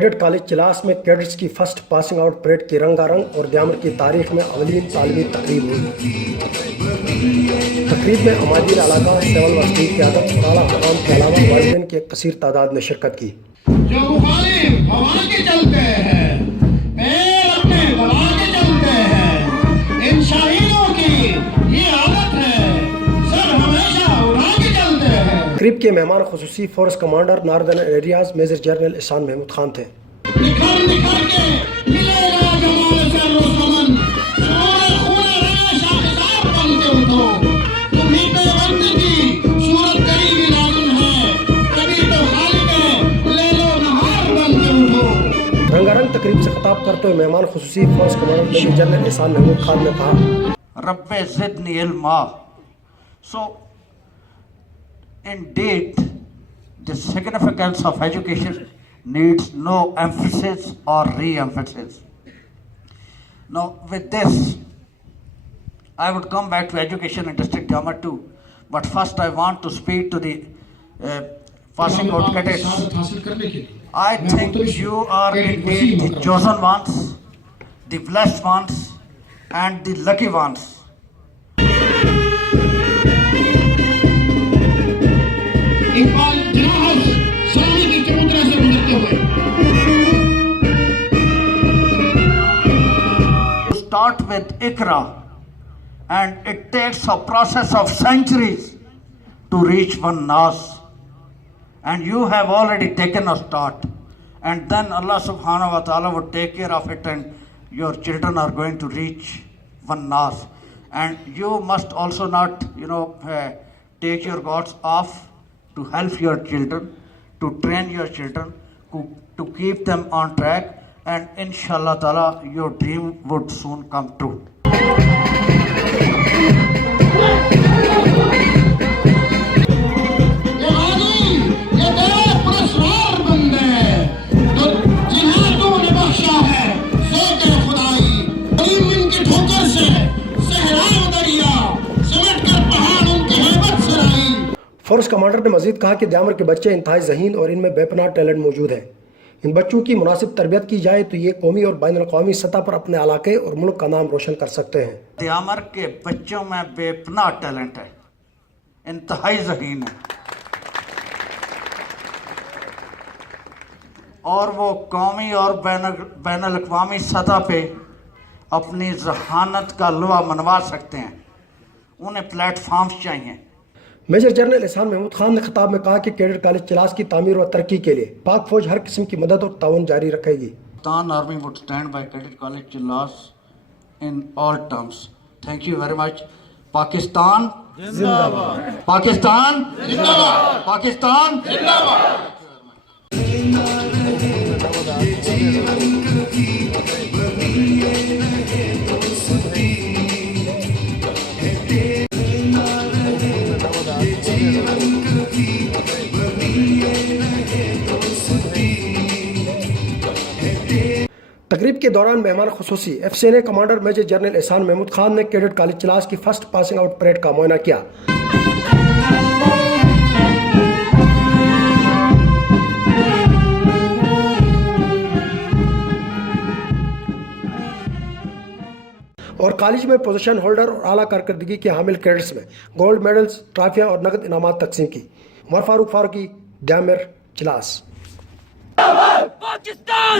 Cadet college Chilas में cadets की first passing out parade की रंगारंग और द्यामर की तारीख में अवलीन तालमी तकरीब हुई। तकरीब में अमादीन इलाका, सिविल वस्ती क़यादत और आला हकाम के अलावा वालिदैन की एक कसीर तादाद ने शिरकत की। जो मुखालिफ हवा के चलते हैं, पैर अपने दबा के चलते हैं, इन शाहीनों की ये आदत है, सर हमेशा उड़ा के चलते हैं। तकरीब के मेहमान खुसूसी force commander northern areas major general Ehsan Mahmood Khan थे। निखर निखर के मिलेगा जमाल सरोसमन, सोने खूने रंगे शाहसाब बनते उठो, तुम्हीं पे वक्त की सूरत करीबी लाज़िम है, तभी तो खालिक लैलो नहार बनते उठो। रंगारंग तकरीब से खिताब करते हुए मेहमान खुसूसी force commander major general Ehsan Mahmood Khan ने कहा, रब्बे ज़िदनी इल्मा। So, indeed, the significance of education needs no emphasis or re-emphasis. Now, with this, I would come back to education in District Jammu too, but first I want to speak to the passing out cadets. I think you are indeed the chosen ones, the blessed ones, and the lucky ones. Iqbal जनाब सलामी की चबूतरे से गुजरते हुए Start with Iqra, and it takes a process of centuries to reach one Nas, and you have already taken a start, and then Allah subhanahu wa ta'ala would take care of it, and your children are going to reach one Nas, and you must also not take your gods off to help your children, to train your children, to keep them on track, and inshallah ta'ala your dream would soon come true. Force commander ने मजीद कहा कि द्यामर के बच्चे इंतहाई ज़हीन और इनमें बेपनाह talent मौजूद है। इन बच्चों की मुनासिब तरबियत की जाए तो ये कौमी और बैनुल-अक़वामी सतह पर अपने इलाके और मुल्क का नाम रोशन कर सकते हैं। द्यामर के बच्चों में बेपनाह टैलेंट है, इंतहाई ज़हीन है, और वो कौमी और बैनुल-अक़वामी सतह पे अपनी ज़हानत का लुआ मनवा सकते हैं। उन्हें प्लेटफॉर्म्स चाहिए। मेजर जनरल एहसान महमूद खान ने खिताब में कहा कि कैडेट कॉलेज चिलास की तामीर व तरक्की के लिए पाक फौज हर किस्म की मदद और ताउन जारी रखेगी। Pakistan Army would stand by Cadet College Chilas in all terms. Thank you very much. Pakistan Zindabad. Pakistan Zindabad. Pakistan Zindabad. तकरीब के दौरान मेहमान खुसूसी एफसीएनए commander major general Ehsan Mahmood Khan ने कैडेट कॉलेज चिलास की फर्स्ट पासिंग आउट परेड का मुआयना किया। और कॉलेज में पोजीशन होल्डर और आला कारकर्दगी के हामिल कैडेट्स में गोल्ड मेडल्स, ट्रॉफियां और नगद इनामात तकसीम की। उमर फारूक फारूकी, द्यामर, चिलास। पाकिस्तान!